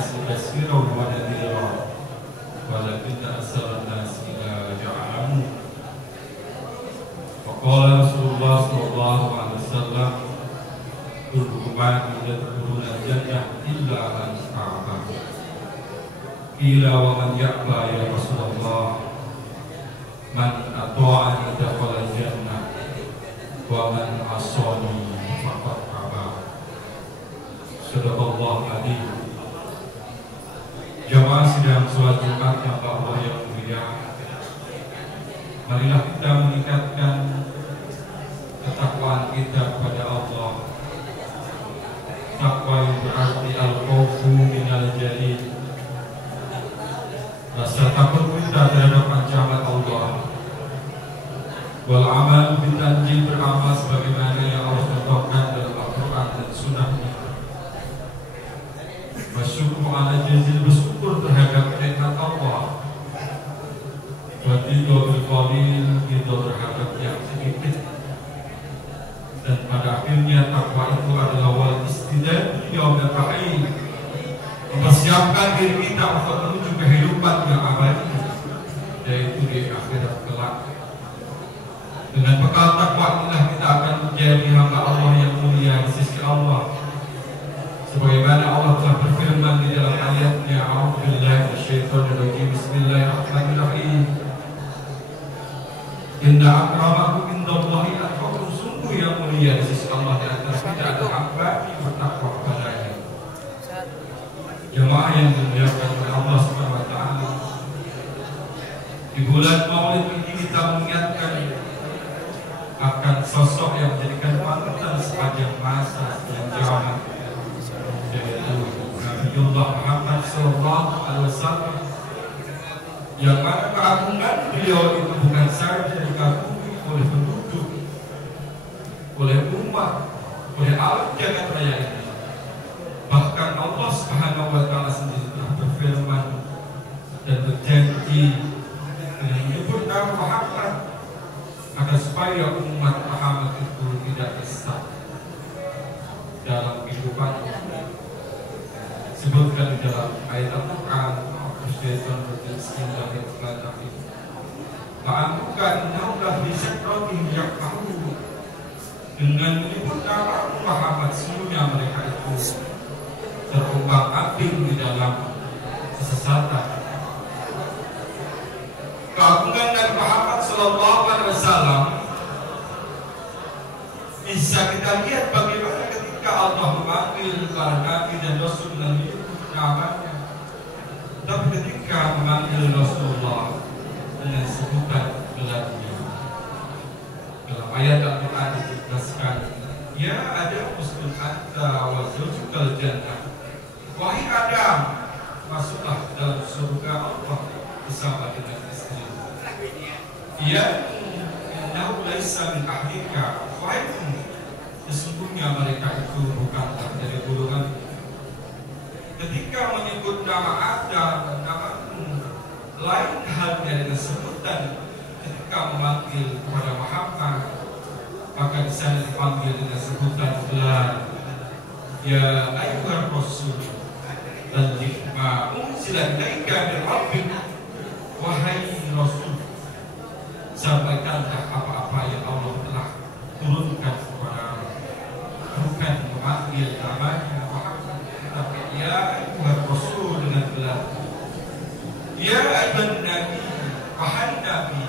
الناس بشيرا ونذيرا ولكن أكثر الناس لا يعلمون. وقال رسول الله صلى الله عليه وسلم كل أمتي يدخلون الجنة إلا من أعطى. قيل ومن يأبى يا رسول الله؟ من أطاعني دخل الجنة ومن عصاني فقد أبى. Sadaqallahu adzim. Jamaah sidang sholat Jumat yang Allah yang mulia, marilah kita meningkatkan ketakwaan kita kepada Allah. Takwa yang berarti al-khawfu minal jalil, rasa takut kita terhadap ancaman Allah. Wal amal bitanjil, beramal sebagaimana yang Allah contohkan dalam Al-Quran dan Sunnah-Nya. Bersyukur ala jazil, bersyukur terhadap nikmat Allah. Wadidho bilqalil, ridho terhadap yang sedikit. Dan pada akhirnya takwa itu adalah wal istidad yaumil qiyamah, mempersiapkan diri kita untuk menuju kehidupan yang abadi, yaitu di akhirat kelak. Dengan bekal takwa inilah kita akan menjadi hamba Allah yang mulia di sisi Allah. Sebagaimana Allah telah berfirman di dalam ayatnya, A'udzubillahi minasyaitonirrajim, Bismillahirrahmanirrahim. Inna akramakum indallahi atqakum, sungguh yang mulia di sisi Allah di antara kita ada hamba yang bertakwa kepadanya. Jemaah yang dimuliakan oleh Allah Subhanahu wa taala, di bulan Maulid ini kita mengingatkan akan sosok yang menjadikan panutan sepanjang masa dan zaman, yaitu Nabiullah Muhammad sallallahu alaihi wasallam, yang mana keagungan beliau itu bukan saja dikagumi oleh penduduk, oleh umat, oleh alam jagat raya ini. Bahkan Allah Subhanahu wa taala sendiri telah berfirman dan berjanji dengan menyebut nama Muhammad agar supaya umat Muhammad itu tidak sesat dalam kehidupannya. Sebutkan di dalam ayat Al-Quran, Ma'amukan naulah bisyakrotin yakmahu, dengan menyebut nama Muhammad semuanya mereka itu terumbang ambing di dalam kesesatan. Keagungan Nabi Muhammad sallallahu alaihi wasallam bisa kita lihat bagaimana ketika Allah memanggil para nabi dan rasul dengan menyebut namanya. Tapi ketika memanggil Rasulullah dengan sebutan gelarnya, dalam ayat Al-Quran dijelaskan, ya Adam uskun anta wa zawjukal jannah, wahai Adam, masuklah dalam surga Allah bersama dengan istri. Ya innahu laisa min ahlika, wahai sesungguhnya mereka itu bukanlah dari golongan. Ketika menyebut nama Adam, namamu, lain halnya dengan sebutan ketika memanggil kepada Muhammad, maka di sana dipanggil dengan sebutan gelar, ya ayyuhar rasul, balligh ma unzila ilaika min rabbik, wahai rasul, sampaikanlah apa-apa yang Allah telah turunkan kepadamu. Bukan memanggil namanya Muhammad, tapi ya ayyuhar rasul dengan gelar, ya ayyuhan nabi, wahai nabi,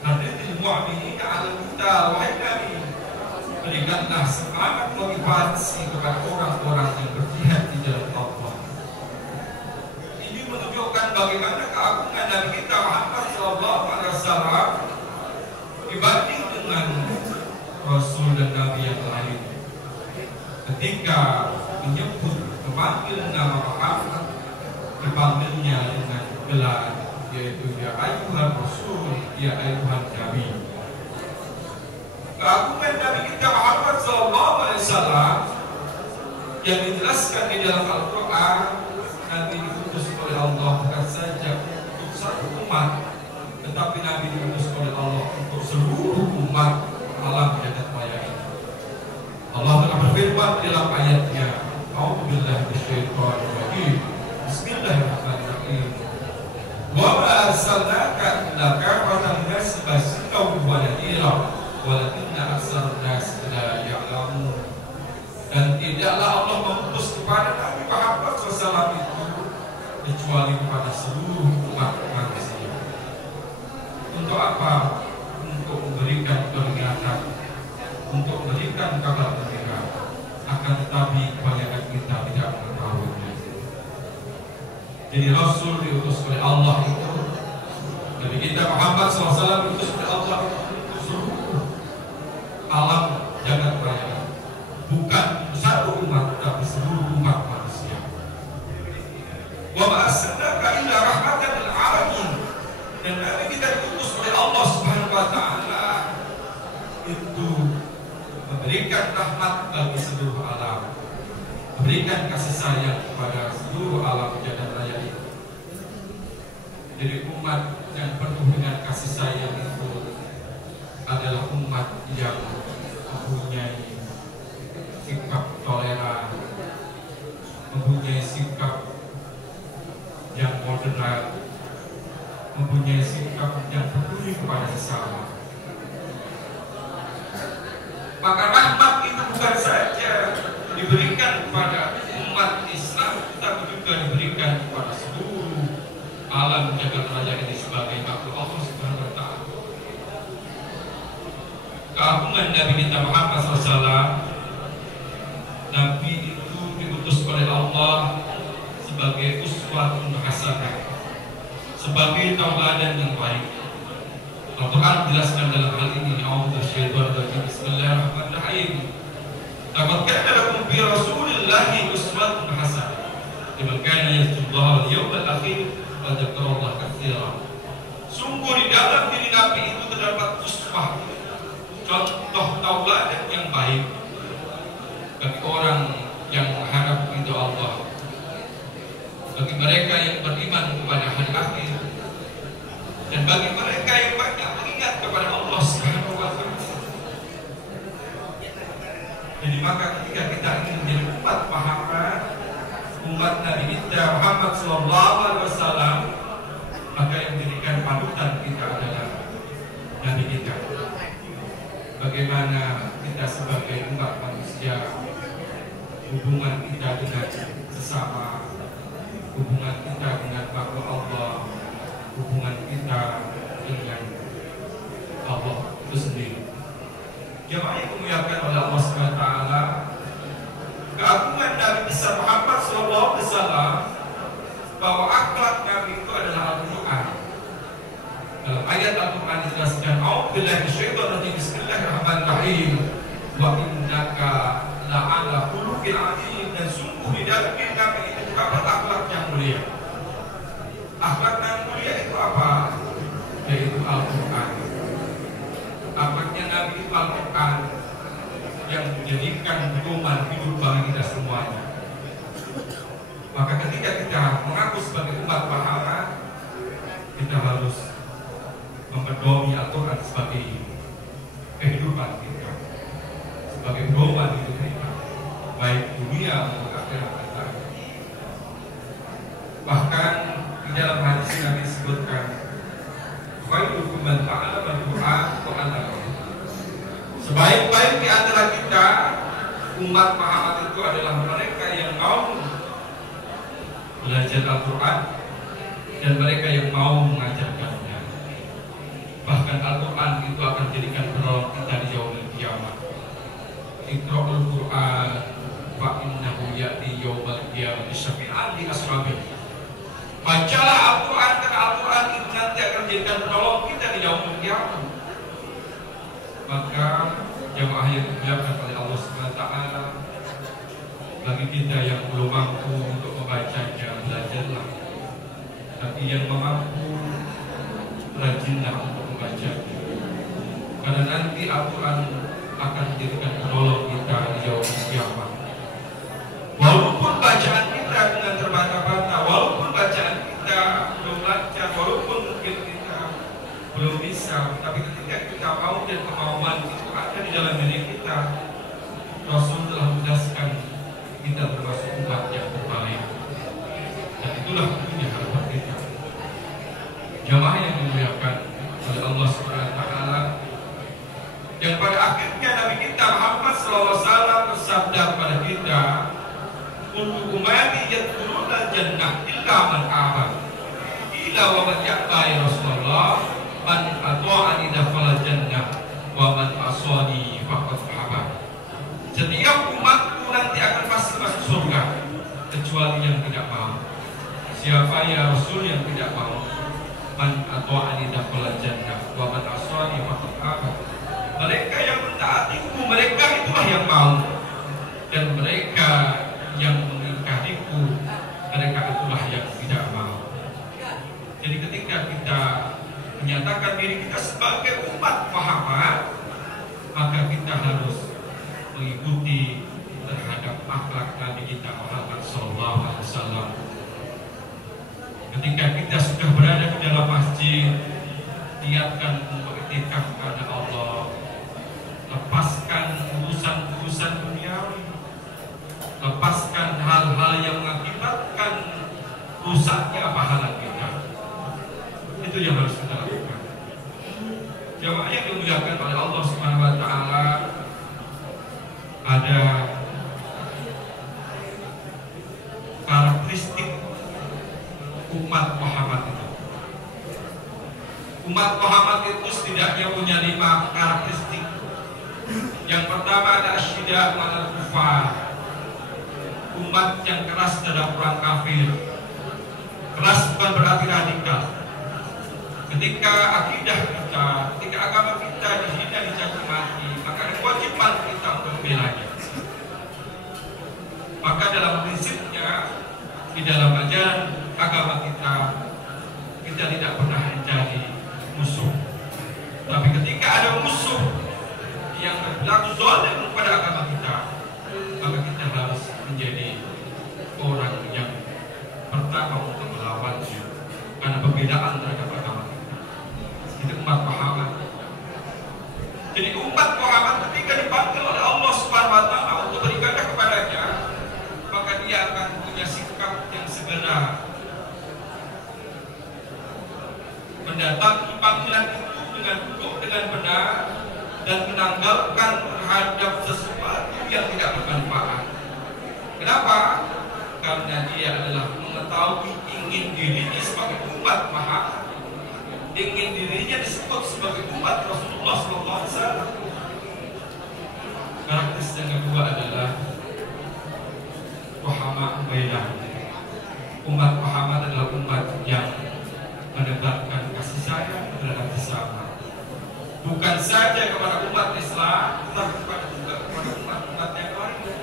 hadithil mu'minin ala kita, wahai nabi, berikanlah semangat motivasi kepada orang-orang yang berjihad di jalan Allah. Ini menunjukkan bagaimana keagungan Nabi kita Muhammad sallallahu alaihi wasallam dibanding dengan rasul dan nabi yang lain. Ketika menyebut memanggil nama Muhammad, dipanggilnya dengan gelar, yaitu ya ayyuhan rasul, ya ayyuhan nabi. Keagungan Nabi kita Muhammad sallallahu alaihi wasallam yang dijelaskan di dalam Al-Quran, Nabi diutus oleh Allah bukan saja untuk satu umat, tetapi Nabi diutus oleh Allah untuk seluruh umat alam jagat raya ini. Allah telah berfirman dalam ayatnya, A'udzubillahi minasyaitonir rajim. Bismillahirrahmanirrahim. Wa ma arsalnaka illa kafatan linnas basyiran wa nadhira walakinna aktsarun nas la ya'lamun. Dan tidaklah Allah mengutus kepada Nabi Muhammad SAW itu kecuali kepada seluruh umat manusia. Untuk apa? Untuk memberikan peringatan, untuk memberikan kabar gembira. Akan tetapi kebanyakan kita tidak mengetahuinya. Jadi Rasul diutus oleh Allah itu, Nabi kita Muhammad SAW diutus oleh Allah untuk seluruh alam jagat raya, bukan satu umat tapi seluruh umat manusia. Wa ma arsalnaka illa rahmatan lil alamin. Dan Nabi kita diutus oleh Allah Subhanahu wa taala itu memberikan rahmat bagi seluruh alam, memberikan kasih sayang kepada seluruh alam jagat raya itu. Jadi umat yang penuh dengan kasih sayang itu adalah umat yang mempunyai sikap toleran, mempunyai sikap yang moderat, mempunyai sikap yang peduli kepada sesama. Maka rahmat itu bukan saja diberikan kepada umat Islam, tetapi juga diberikan kepada seluruh alam jagat raya ini sebagai makhluk Allah Subhanahu wa taala. Keagungan Nabi kita Muhammad SAW, Nabi itu diutus oleh Allah sebagai uswatun hasanah, sebagai tauladan yang baik. Al-Quran menjelaskan dalam hal ini. A'udzubillahi Bismillahirrahmanirrahim. Laqad kana lakum fi Rasulillahi uswatun hasanah liman kana yarjullaha wal yawmal akhir wa dzakarallaha katsiran. Sungguh di dalam diri Nabi itu terdapat uswah, contoh tauladan yang baik bagi orang yang mengharap ridho Allah, bagi mereka yang beriman kepada hari akhir, dan bagi mereka yang banyak mengingat kepada Allah Subhanahu wa taala. Jadi maka ketika kita ingin menjadi umat Muhammad, umat Nabi kita Muhammad SAW, maka yang menjadikan panutan kita adalah Nabi kita. Bagaimana kita sebagai umat manusia, hubungan kita dengan sesama, hubungan kita dengan makhluk Allah, hubungan kita dengan Allah itu sendiri. Jemaah yang dimuliakan oleh Allah SWT, keagungan Nabi besar Muhammad SAW, bahwa akhlak Nabi itu adalah Al-Quran. Dalam ayat Al-Quran dijelaskan, A'udzubillahi minasyaitonir rajim, Bismillahirrahmanirrahim, wa innaka la'ala khuluqin 'adzim. Dan sungguh di dalam diri Nabi itu terdapat akhlak yang mulia. Akhlak yang mulia itu apa? Yaitu Al-Quran. Akhlaknya Nabi itu Al-Quran yang menjadikan pedoman hidup bagi kita semuanya. Maka ketika kita mengaku sebagai umat Muhammad, kita harus mempedomi Al-Quran sebagai kehidupan kita, sebagai pedoman hidup kita, baik dunia maupun akhirat kita. Bahkan di dalam hadis Nabi disebutkan, khairukum man ta'allama al-Qur'an wa 'allamahu. Sebaik-baik di antara kita umat Muhammad itu adalah mereka yang mau belajar Al-Quran dan mereka yang mau mengajarkannya. Bahkan Al-Quran itu akan menjadikan penolong kita di yaumil qiyamah. Iqra'ul Qur'an fa innahu ya'ti yaumal qiyamati syafi'an li ashabihi. Bacalah Al-Quran, karena Al-Quran itu nanti akan menjadikan penolong kita di yaumil qiyamah. Maka jemaah yang dimuliakan oleh Allah SWT, bagi kita yang belum mampu untuk membacanya, belajarlah. Tapi yang mampu, rajinlah untuk membacanya. Karena nanti Al-Quran akan menjadikan penolong kita di yaumil qiyamah. Walaupun bacaan kita dengan terbata-bata, walaupun bacaan kita belum lancar, walaupun mungkin kita belum bisa, tapi ketika kita mau dan kemauan itu ada di dalam diri kita, Rasul telah menjelaskan kita termasuk itulah punya harapan kita. Jamaah yang dimuliakan oleh Allah Subhanahu wa taala, yang pada akhirnya Nabi kita Muhammad SAW bersabda kepada kita, "Kullu ummati yadkhuluna jannah illa man aba." Ila wa man ya'ba ya Rasulullah, man ata'ani dakhala jannah wa man asani faqad haba. Setiap umatku nanti akan pasti masuk surga kecuali yang tidak mau. Siapa ya Rasul yang tidak mau? Man ata'ani dakhala jannah wa man asani faqad haba. Mereka yang mentaatiku, mereka itulah yang mau, dan mereka yang mengingkariku, mereka itulah yang tidak mau. Jadi ketika kita menyatakan diri kita sebagai umat Muhammad, maka kita harus mengikuti terhadap akhlak Nabi kita Muhammad SAW. Ketika kita sudah berada di dalam masjid, niatkan untuk iktikaf karena Allah. Lepaskan urusan-urusan duniawi, lepaskan hal-hal yang mengakibatkan rusaknya pahala kita. Itu yang harus kita lakukan. Jamaah yang dimuliakan oleh Allah Subhanahu wa taala, ada karakteristik umat Muhammad itu. Umat Muhammad itu setidaknya punya 5 karakteristik. Yang pertama ada asyidda ma'al kufar, umat yang keras terhadap orang kafir. Keras bukan berarti radikal. Ketika akidah kita, ketika agama kita dihina, dicaci maki, maka ada kewajiban kita untuk membelanya. Maka dalam prinsipnya, di dalam ajaran agama kita, kita tidak pernah mencari musuh. Tapi ketika ada musuh yang berlaku zalim kepada agama kita, maka kita harus menjadi orang yang pertama untuk melawannya, karena perbedaan terhadap agama kita. Itu umat Muhammad. Jadi umat Muhammad ketika dipanggil oleh Allah Subhanahu wa taala untuk beribadah kepadanya, maka dia akan punya sikap yang segera mendatangi panggilan itu dengan duduk dengan benar dan menanggalkan terhadap sesuatu yang tidak bermanfaat. Kenapa? Karena dia adalah mengetahui ingin dirinya sebagai umat Muhammad, ingin dirinya disebut sebagai umat Rasulullah SAW. Karakteristik yang kedua adalah Muhammad Ubaidah. Umat Muhammad adalah umat yang menebarkan kasih sayang terhadap sesama. Bukan saja kepada umat Islam, tetapi juga kepada umat-umat yang lain.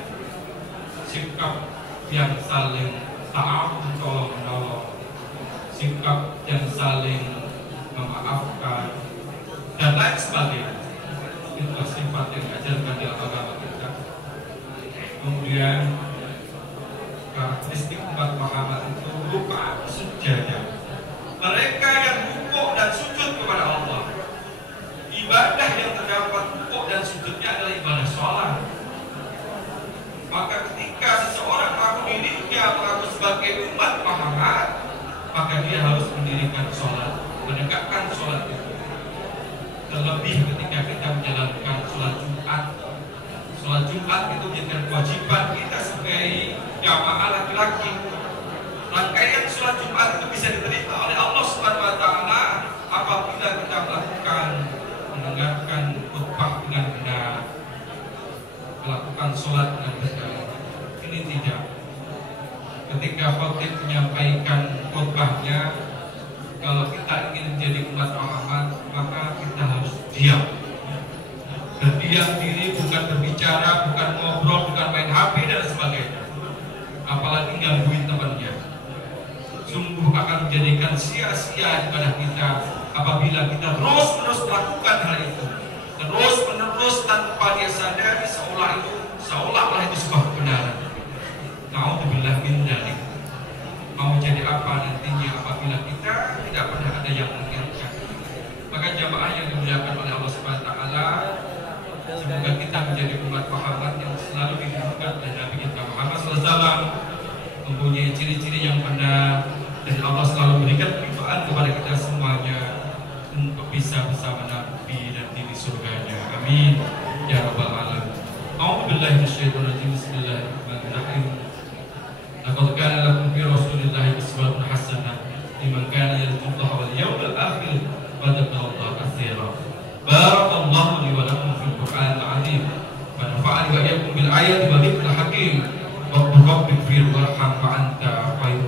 Sikap yang saling ta'awun, tolong menolong, sikap yang saling memaafkan, dan lain sebagainya. Itulah sifat yang diajarkan dalam agama kita. Kemudian karakteristik umat Muhammad itu rupa sujud. Mereka yang rukuk dan sujud kepada Allah. Ibadah yang terdapat rukuk dan sujudnya adalah ibadah sholat. Maka ketika seseorang mengaku dirinya mengaku sebagai umat Muhammad, maka dia harus mendirikan sholat, menegakkan sholat itu. Terlebih ketika kita menjalankan sholat Jumat. Sholat Jumat itu menjadi kewajiban kita sebagai jamaah laki-laki. Rangkaian sholat Jumat itu bisa diterima oleh Allah Subhanahu wa taala apabila kita mendengarkan khutbah dengan benar, melakukan sholat dengan benar. Ini tidak. Ketika khatib menyampaikan khutbahnya, kalau kita ingin menjadi umat Muhammad, maka kita harus diam. Berdiam diri, bukan berbicara, bukan ngobrol, bukan main HP dan sebagainya. Apalagi gangguin temannya. Sungguh akan menjadikan sia-sia ibadah kita apabila kita terus-menerus melakukan hal itu, terus-menerus tanpa dia sadari seolah-olah itu sebuah kebenaran. Na'udzubillah min dzalik. Mau jadi apa nantinya apabila kita tidak pernah ada yang mengingatkan. Maka jamaah yang dimuliakan oleh Allah Subhanahu wa taala, semoga kita menjadi umat Muhammad yang selalu didahulukan oleh Nabi kita Muhammad SAW, mempunyai mempunyai ciri-ciri yang benar, dan Allah selalu berikan kehidupan kepada kita semuanya untuk bisa bersama Nabi nanti di surganya. Amin ya rabbal alamin. A'udzubillahi minasyaitonir rajim. Bismillahirrahmanirrahim. Laqad kana lakum fi Rasulillahi uswatun hasanah liman kana yarjullaha wal yawmal akhir wa dzakarallaha katsiran. Barakallahu li wa lakum fil Qur'anil 'azim. Wa nafa'ani wa iyyakum bil ayati wa dzikril hakim. Wa rabbik fir warham wa anta khairul